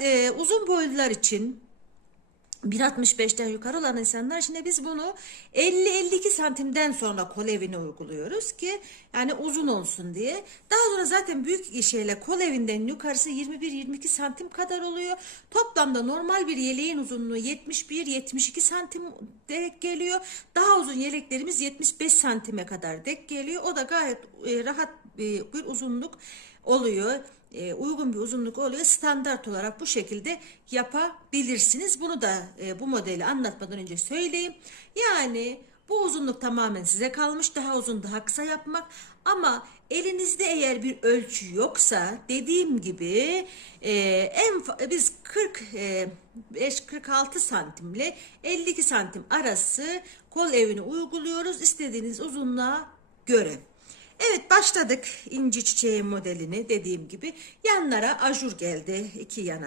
E, uzun boylular için 1.65'ten yukarı olan insanlar şimdi biz bunu 50-52 santimden sonra kol evine uyguluyoruz ki yani uzun olsun diye. Daha sonra zaten büyük şeyle kol evinden yukarısı 21-22 santim kadar oluyor. Toplamda normal bir yeleğin uzunluğu 71-72 santim denk geliyor. Daha uzun yeleklerimiz 75 santime kadar denk geliyor. O da gayet e, rahat e, bir uzunluk oluyor e, uygun bir uzunluk oluyor. Standart olarak bu şekilde yapabilirsiniz. Bunu da e, bu modeli anlatmadan önce söyleyeyim. Yani bu uzunluk tamamen size kalmış. Daha uzun daha kısa yapmak. Ama elinizde eğer bir ölçü yoksa dediğim gibi e, en biz 40 e, 5 46 santimle 52 santim arası kol evini uyguluyoruz. İstediğiniz uzunluğa göre. Evet başladık. İnci çiçeği modelini dediğim gibi. Yanlara ajur geldi iki yana